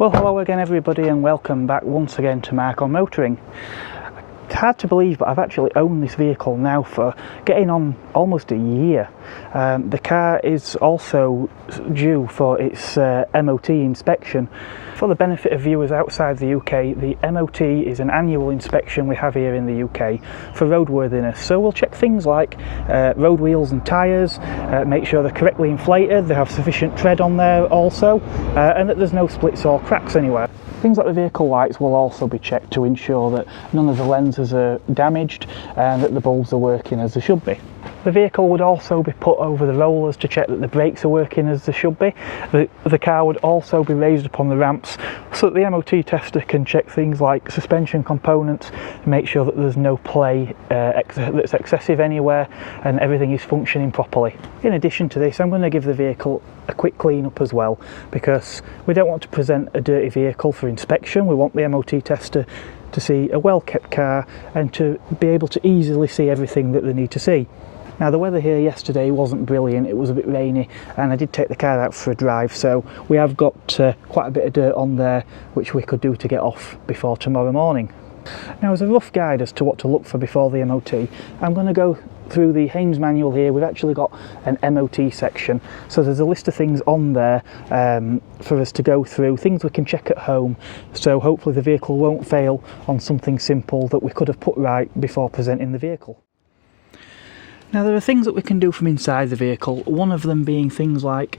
Well, hello again everybody and welcome back once again to Mark on Motoring. It's hard to believe, but I've actually owned this vehicle now for getting on almost a year. The car is also due for its MOT inspection. For the benefit of viewers outside the UK, the MOT is an annual inspection we have here in the UK for roadworthiness. So we'll check things like road wheels and tyres, make sure they're correctly inflated, they have sufficient tread on there also, and that there's no splits or cracks anywhere. Things like the vehicle lights will also be checked to ensure that none of the lenses are damaged and that the bulbs are working as they should be. The vehicle would also be put over the rollers to check that the brakes are working as they should be. The car would also be raised upon the ramps so that the MOT tester can check things like suspension components, make sure that there's no play that's excessive anywhere and everything is functioning properly. In addition to this, I'm going to give the vehicle a quick clean up as well, because we don't want to present a dirty vehicle for inspection. We want the MOT tester to see a well kept car and to be able to easily see everything that they need to see. Now, the weather here yesterday wasn't brilliant, it was a bit rainy, and I did take the car out for a drive, so we have got quite a bit of dirt on there which we could do to get off before tomorrow morning. Now, as a rough guide as to what to look for before the MOT, I'm going to go through the Haynes manual here. We've actually got an MOT section, so there's a list of things on there for us to go through, things we can check at home, so hopefully the vehicle won't fail on something simple that we could have put right before presenting the vehicle. Now, there are things that we can do from inside the vehicle, one of them being things like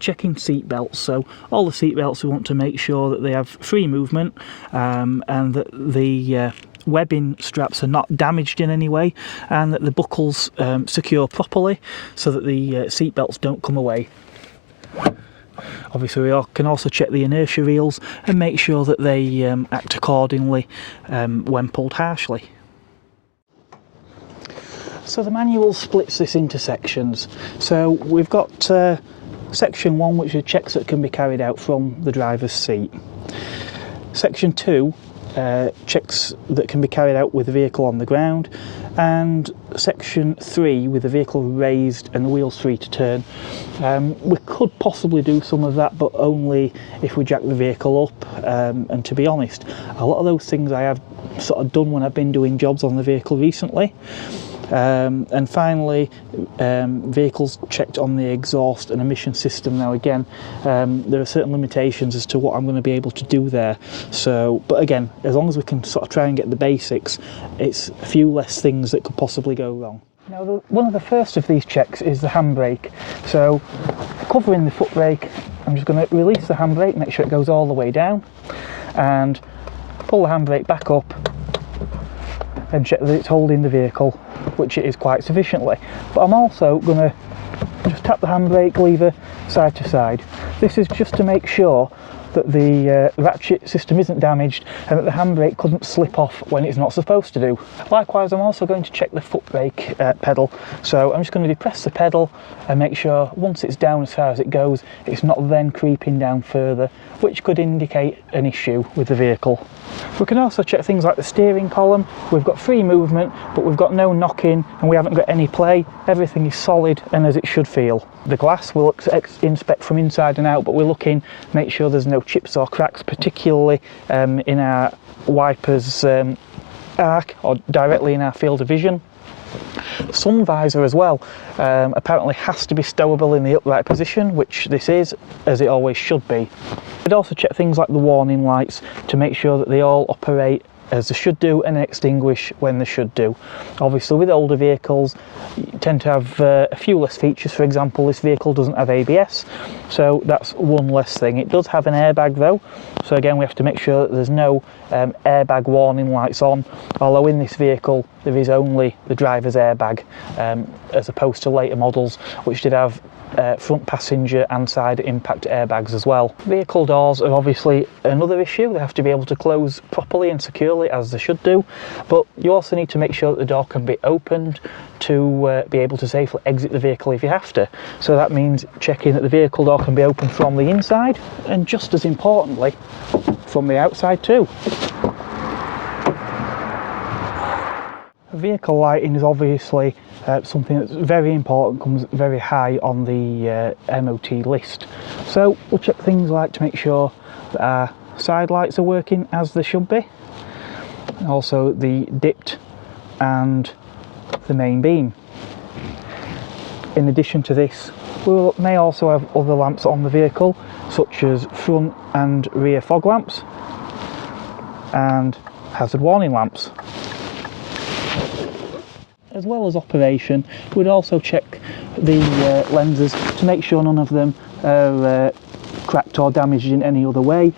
checking seat belts. So all the seat belts, we want to make sure that they have free movement and that the webbing straps are not damaged in any way, and that the buckles secure properly so that the seat belts don't come away. Obviously, we can also check the inertia reels and make sure that they act accordingly when pulled harshly. So the manual splits this into sections. So we've got section 1, which are checks that can be carried out from the driver's seat. Section 2, checks that can be carried out with the vehicle on the ground. And section 3, with the vehicle raised and the wheels free to turn. We could possibly do some of that, but only if we jack the vehicle up. And to be honest, a lot of those things I have sort of done when I've been doing jobs on the vehicle recently. And finally, vehicles checked on the exhaust and emission system. Now again, there are certain limitations as to what I'm going to be able to do there. So, but again, as long as we can sort of try and get the basics, it's a few less things that could possibly go wrong. Now, one of the first of these checks is the handbrake. So, covering the foot brake, I'm just going to release the handbrake, make sure it goes all the way down, and pull the handbrake back up and check that it's holding the vehicle, which it is quite sufficiently. But I'm also going to just tap the handbrake lever side to side. This is just to make sure that the ratchet system isn't damaged and that the handbrake couldn't slip off when it's not supposed to do. Likewise, I'm also going to check the foot brake pedal. So I'm just going to depress the pedal and make sure once it's down as far as it goes, it's not then creeping down further, which could indicate an issue with the vehicle. We can also check things like the steering column. We've got free movement, but we've got no knocking and we haven't got any play. Everything is solid and as it should feel. The glass we'll inspect from inside and out, but we're looking, make sure there's no chips or cracks, particularly in our wipers arc or directly in our field of vision. Sun visor as well apparently has to be stowable in the upright position, which this is, as it always should be. We'd also check things like the warning lights to make sure that they all operate as they should do and extinguish when they should do. Obviously, with older vehicles, you tend to have a few less features. For example, this vehicle doesn't have ABS, so that's one less thing. It does have an airbag though, so again we have to make sure that there's no airbag warning lights on, although in this vehicle there is only the driver's airbag, as opposed to later models which did have front passenger and side impact airbags as well. Vehicle doors are obviously another issue. They have to be able to close properly and securely as they should do, but you also need to make sure that the door can be opened to be able to safely exit the vehicle if you have to. So that means checking that the vehicle door can be opened from the inside and, just as importantly, from the outside too. Vehicle lighting is obviously something that's very important, comes very high on the MOT list. So we'll check things like to make sure that our side lights are working as they should be, and also the dipped and the main beam. In addition to this, we may also have other lamps on the vehicle, such as front and rear fog lamps and hazard warning lamps. As well as operation, we'd also check the lenses to make sure none of them are cracked or damaged in any other way,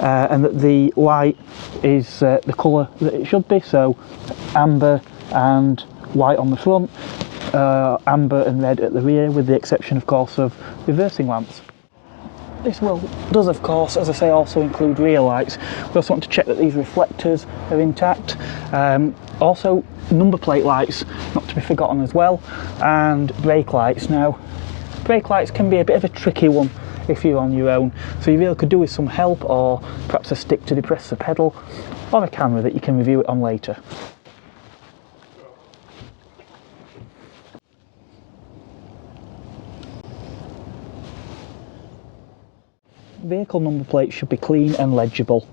and that the light is the colour that it should be, so amber and white on the front, amber and red at the rear, with the exception of course of reversing lamps. This does of course, as I say, also include rear lights. We also want to check that these reflectors are intact. Also number plate lights, not to be forgotten as well, and brake lights. Now, brake lights can be a bit of a tricky one if you're on your own, so you really could do with some help, or perhaps a stick to depress the pedal, or a camera that you can review it on later. Vehicle number plates should be clean and legible.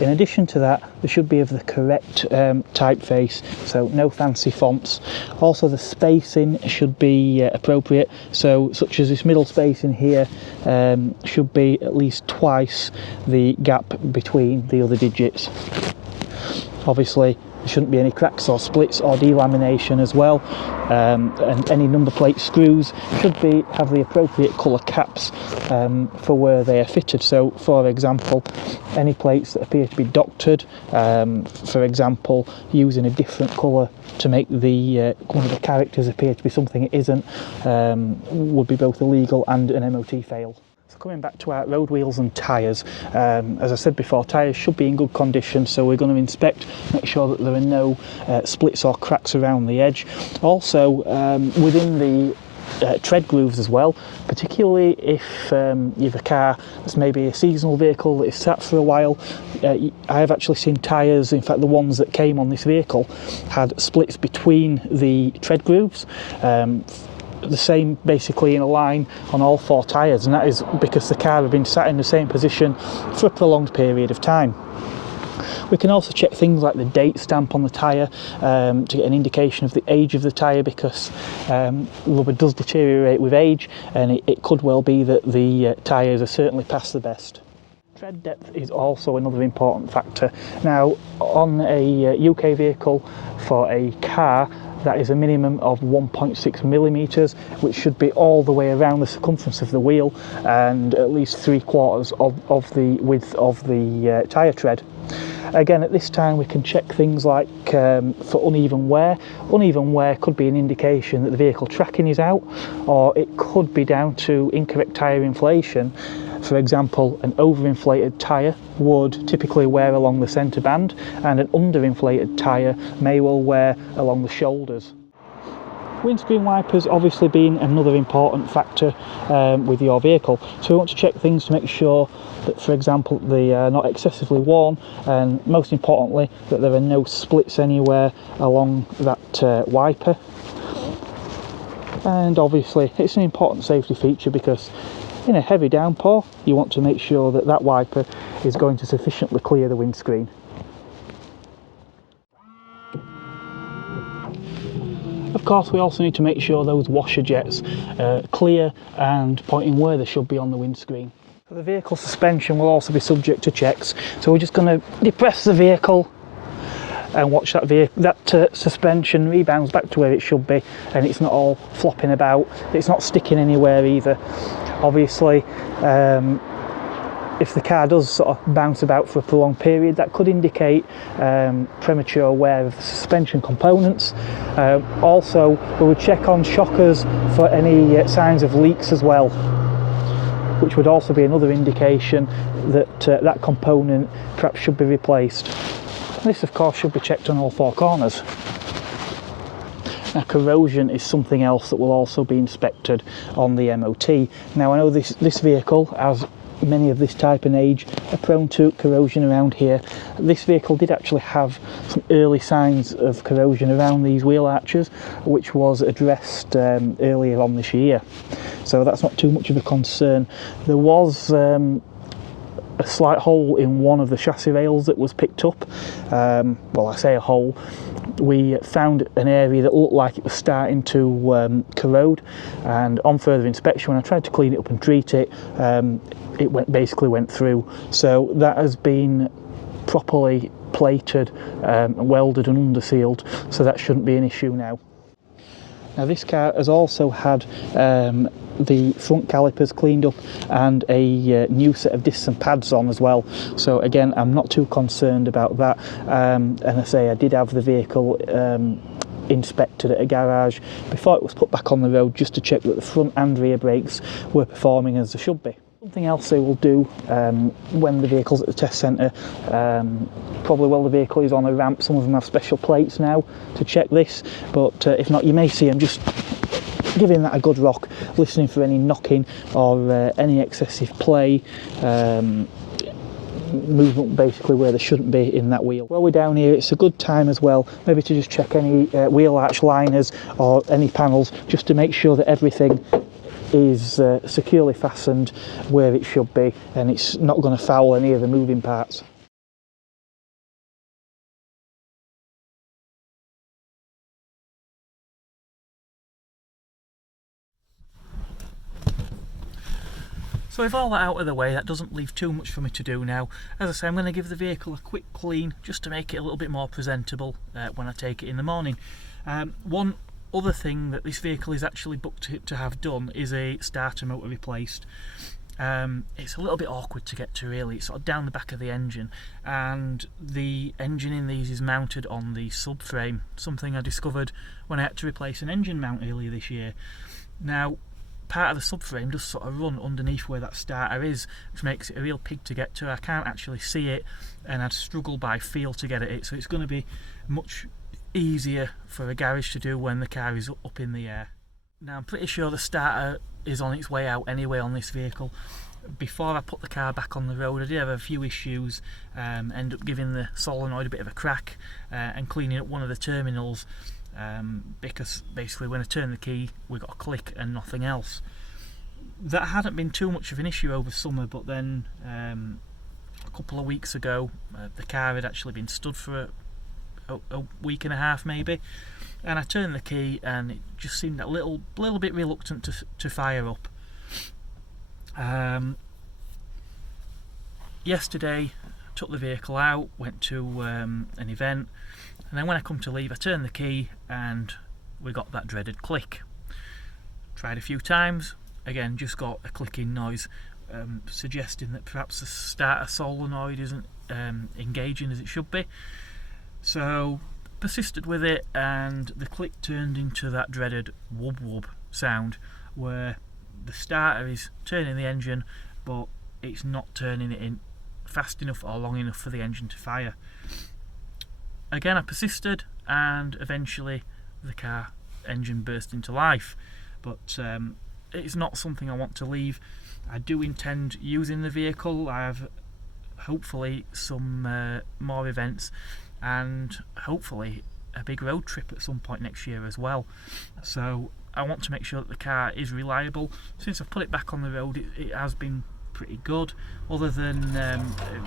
In addition to that, they should be of the correct typeface, so no fancy fonts. Also, the spacing should be appropriate, so such as this middle space in here should be at least twice the gap between the other digits. Obviously, there shouldn't be any cracks or splits or delamination as well, and any number plate screws should have the appropriate colour caps for where they are fitted. So, for example, any plates that appear to be doctored, for example, using a different colour to make one of the characters appear to be something it isn't, would be both illegal and an MOT fail. Coming back to our road wheels and tyres, as I said before, tyres should be in good condition, so we're going to inspect, make sure that there are no splits or cracks around the edge. Also, within the tread grooves as well, particularly if you have a car that's maybe a seasonal vehicle that is sat for a while. I have actually seen tyres, in fact the ones that came on this vehicle had splits between the tread grooves, the same basically in a line on all four tyres, and that is because the car had been sat in the same position for a prolonged period of time. We can also check things like the date stamp on the tyre to get an indication of the age of the tyre, because rubber does deteriorate with age, and it could well be that the tyres are certainly past the best. Tread depth is also another important factor. Now, on a UK vehicle for a car, that is a minimum of 1.6 millimetres, which should be all the way around the circumference of the wheel and at least 3/4 of the width of the tyre tread. Again, at this time we can check things like for uneven wear. Uneven wear could be an indication that the vehicle tracking is out, or it could be down to incorrect tyre inflation. For example, an overinflated tyre would typically wear along the centre band, and an underinflated tyre may well wear along the shoulders. Windscreen wipers obviously being another important factor with your vehicle, so we want to check things to make sure that, for example, they are not excessively worn, and most importantly that there are no splits anywhere along that wiper. And obviously it's an important safety feature, because in a heavy downpour you want to make sure that that wiper is going to sufficiently clear the windscreen. Of course, we also need to make sure those washer jets are clear and pointing where they should be on the windscreen. The vehicle suspension will also be subject to checks, so we're just going to depress the vehicle and watch that suspension rebounds back to where it should be, and it's not all flopping about, it's not sticking anywhere either. Obviously, if the car does sort of bounce about for a prolonged period, that could indicate premature wear of the suspension components. Also, we would check on shockers for any signs of leaks as well, which would also be another indication that that component perhaps should be replaced. This of course should be checked on all four corners. Now, corrosion is something else that will also be inspected on the MOT. Now, I know this vehicle, as many of this type and age are prone to corrosion around here. This vehicle did actually have some early signs of corrosion around these wheel arches, which was addressed earlier on this year, so that's not too much of a concern. There was a slight hole in one of the chassis rails that was picked up. Well, I say a hole. We found an area that looked like it was starting to corrode, and on further inspection, when I tried to clean it up and treat it, it basically went through. So that has been properly plated, welded and undersealed, so that shouldn't be an issue now. Now this car has also had the front calipers cleaned up and a new set of discs and pads on as well, so again I'm not too concerned about that. And I say I did have the vehicle inspected at a garage before it was put back on the road, just to check that the front and rear brakes were performing as they should be. Something else they will do when the vehicle's at the test centre, probably while the vehicle is on a ramp, some of them have special plates now to check this, but if not, you may see them just giving that a good rock, listening for any knocking or any excessive play, movement basically where there shouldn't be in that wheel. While we're down here, it's a good time as well maybe to just check any wheel arch liners or any panels, just to make sure that everything is securely fastened where it should be and it's not going to foul any of the moving parts. So with all that out of the way, that doesn't leave too much for me to do now. As I say, I'm going to give the vehicle a quick clean just to make it a little bit more presentable when I take it in the morning. One other thing that this vehicle is actually booked to have done is a starter motor replaced. It's a little bit awkward to get to really, it's sort of down the back of the engine, and the engine in these is mounted on the subframe, something I discovered when I had to replace an engine mount earlier this year. Now, part of the subframe does sort of run underneath where that starter is, which makes it a real pig to get to. I can't actually see it and I'd struggle by feel to get at it, so it's going to be much easier for a garage to do when the car is up in the air. Now I'm pretty sure the starter is on its way out anyway on this vehicle. Before I put the car back on the road, I did have a few issues, end up giving the solenoid a bit of a crack and cleaning up one of the terminals, because basically when I turned the key we got a click and nothing else. That hadn't been too much of an issue over summer, but then a couple of weeks ago the car had actually been stood for a week and a half maybe, and I turned the key and it just seemed a little bit reluctant to fire up. Yesterday took the vehicle out, went to an event, and then when I come to leave I turned the key and we got that dreaded click. Tried a few times, again just got a clicking noise, suggesting that perhaps the starter solenoid isn't engaging as it should be. So persisted with it, and the click turned into that dreaded wub wub sound, where the starter is turning the engine but it's not turning it in fast enough or long enough for the engine to fire. Again I persisted, and eventually the car engine burst into life, but it's not something I want to leave. I do intend using the vehicle. I have hopefully some more events and hopefully a big road trip at some point next year as well, so I want to make sure that the car is reliable. Since I've put it back on the road, it has been pretty good, other than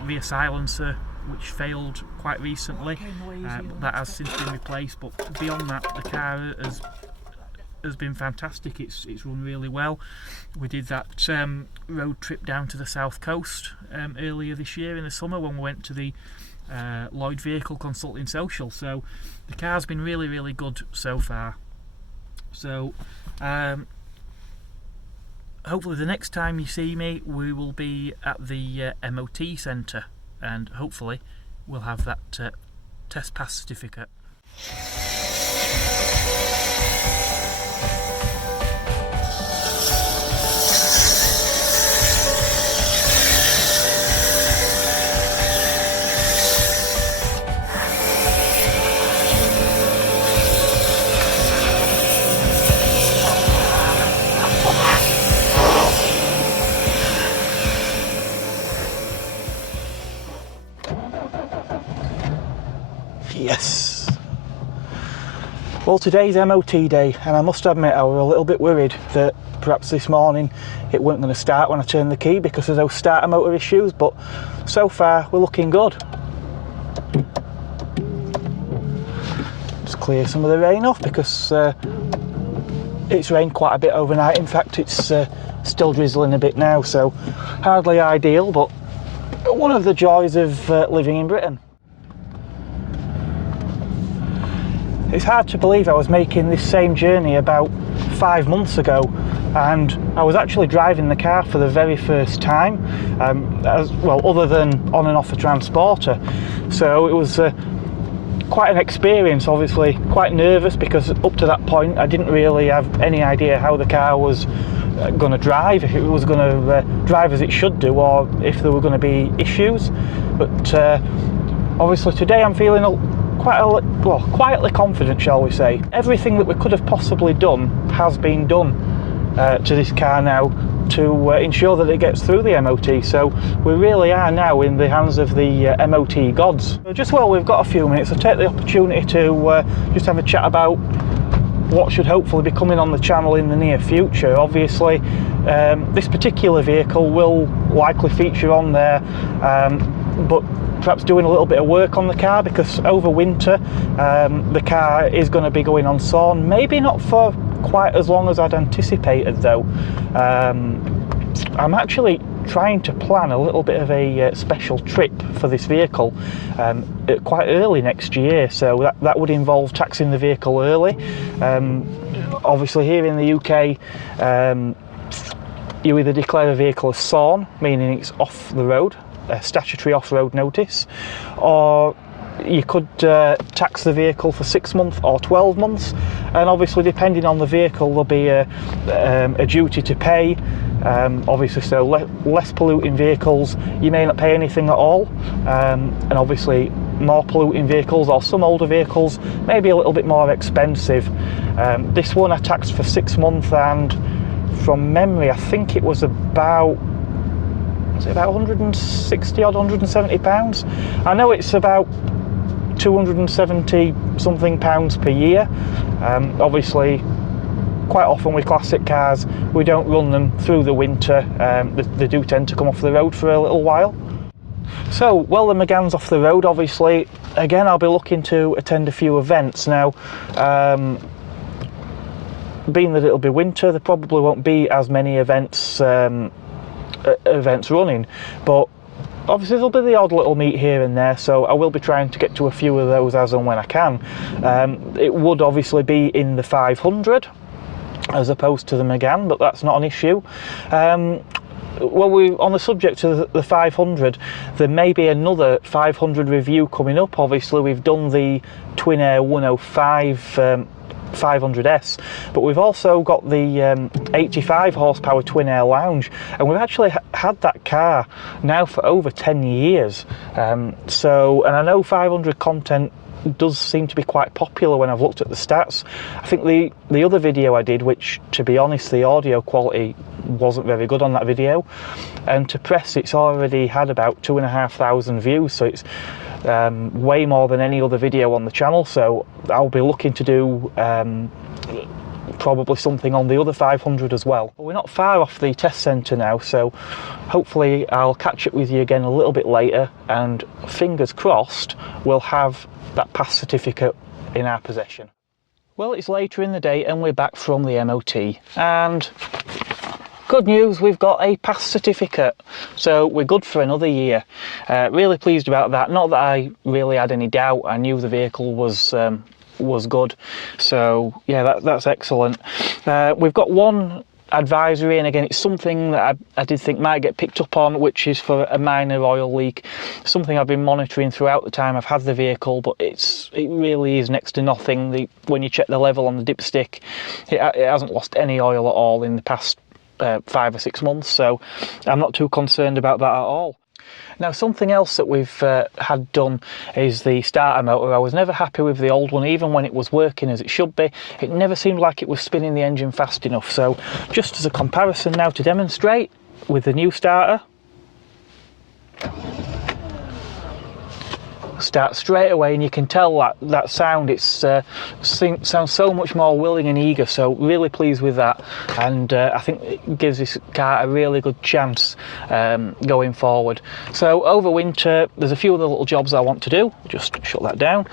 rear silencer which failed quite recently, but that has since been replaced. But beyond that, the car has been fantastic. It's run really well. We did that road trip down to the south coast earlier this year in the summer when we went to the Lloyd Vehicle Consulting Social, so the car's been really good so far. So hopefully the next time you see me we will be at the MOT centre, and hopefully we'll have that test pass certificate. Yes. Well, today's MOT day, and I must admit I was a little bit worried that perhaps this morning it weren't going to start when I turned the key because of those starter motor issues, but so far we're looking good. Just clear some of the rain off because it's rained quite a bit overnight. In fact, it's still drizzling a bit now, so hardly ideal, but one of the joys of living in Britain. It's hard to believe I was making this same journey about 5 months ago, and I was actually driving the car for the very first time, as well, other than on and off a transporter. So it was quite an experience, obviously quite nervous because up to that point I didn't really have any idea how the car was going to drive, if it was going to drive as it should do, or if there were going to be issues. But obviously today I'm feeling quietly confident, shall we say. Everything that we could have possibly done has been done to this car now to ensure that it gets through the MOT, so we really are now in the hands of the MOT gods. So just while we've got a few minutes, I'll take the opportunity to just have a chat about what should hopefully be coming on the channel in the near future. Obviously this particular vehicle will likely feature on there, but perhaps doing a little bit of work on the car, because over winter the car is going to be going on sawn. Maybe not for quite as long as I'd anticipated though. I'm actually trying to plan a little bit of a special trip for this vehicle quite early next year, so that would involve taxing the vehicle early. Obviously here in the UK you either declare a vehicle as sawn, meaning it's off the road, a statutory off-road notice, or you could tax the vehicle for 6 months or 12 months, and obviously depending on the vehicle there'll be a duty to pay. Obviously, so less polluting vehicles you may not pay anything at all, and obviously more polluting vehicles or some older vehicles may be a little bit more expensive. This one I taxed for 6 months, and from memory I think it was about 160 odd, 170 pounds. I know it's about 270 something pounds per year. Obviously quite often with classic cars we don't run them through the winter. They do tend to come off the road for a little while. So while the Megane's off the road, obviously again I'll be looking to attend a few events. Now being that it'll be winter, there probably won't be as many events running, but obviously there'll be the odd little meet here and there, so I will be trying to get to a few of those as and when I can. It would obviously be in the 500 as opposed to the Megane, but that's not an issue. Well, on the subject of the 500, there may be another 500 review coming up. Obviously we've done the Twin Air 105 500S, but we've also got the 85 horsepower Twin Air Lounge, and we've actually had that car now for over 10 years. And I know 500 content does seem to be quite popular when I've looked at the stats. I think the other video I did, which to be honest the audio quality wasn't very good on that video, and to press it's already had about 2,500 views, so it's way more than any other video on the channel. So I'll be looking to do probably something on the other 500 as well. But we're not far off the test centre now, so hopefully I'll catch up with you again a little bit later, and fingers crossed we'll have that pass certificate in our possession. Well, it's later in the day and we're back from the MOT, and good news, we've got a pass certificate, so we're good for another year. Really pleased about that. Not that I really had any doubt, I knew the vehicle was good, so yeah, that's excellent. We've got one advisory, and again it's something that I did think might get picked up on, which is for a minor oil leak. Something I've been monitoring throughout the time I've had the vehicle, but it really is next to nothing. When you check the level on the dipstick, it hasn't lost any oil at all in the past 5 or 6 months, so I'm not too concerned about that at all. Now, something else that we've had done is the starter motor. I was never happy with the old one, even when it was working as it should be. It never seemed like it was spinning the engine fast enough. So just as a comparison now to demonstrate with the new starter, start straight away, and you can tell that sound, sounds so much more willing and eager, so really pleased with that. And I think it gives this car a really good chance going forward. So over winter there's a few other little jobs I want to do. Just shut that down.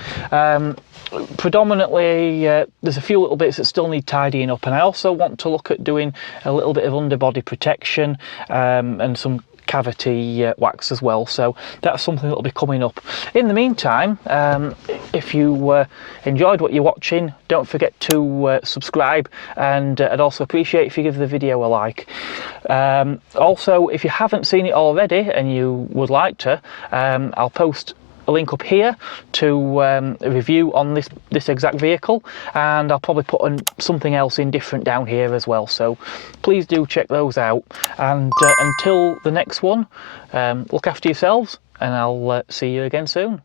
Predominantly there's a few little bits that still need tidying up, and I also want to look at doing a little bit of underbody protection and some cavity wax as well, so that's something that will be coming up. In the meantime, if you enjoyed what you're watching, don't forget to subscribe, and I'd also appreciate if you give the video a like. Also, if you haven't seen it already and you would like to, I'll post a link up here to a review on this exact vehicle, and I'll probably put something else in different down here as well, so please do check those out. And until the next one, look after yourselves, and I'll see you again soon.